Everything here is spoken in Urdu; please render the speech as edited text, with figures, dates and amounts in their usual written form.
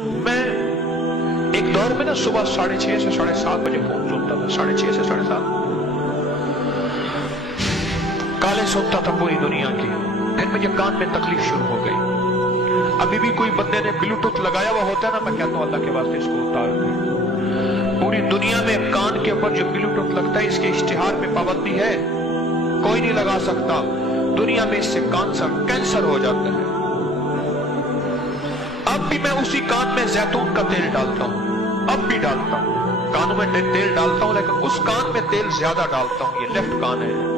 میں ایک دور میں نا صبح 6:30 سے 7:30 بجے فون سنتا تھا، 6:30 سے 7:30 کالے سنتا تھا پوری دنیا کی. پھر مجھے کان میں تکلیف شروع ہو گئی. ابھی بھی کوئی بندے نے بلوٹوتھ لگایا ہوا ہوتا ہے نا، میں کہتا ہوں اللہ کے واسطے اس کو اتار دیں. پوری دنیا میں کان کے اوپر جو بلوٹوتھ لگتا ہے اس کے اشتہار میں پابندی ہے، کوئی نہیں لگا سکتا. دنیا میں اس سے کینسر ہو جاتا ہے. اب بھی میں اسی کان میں زیتون کا تیل ڈالتا ہوں، اب بھی ڈالتا ہوں. کانوں میں تیل ڈالتا ہوں لیکن اس کان میں تیل زیادہ ڈالتا ہوں. یہ لیفٹ کان ہے.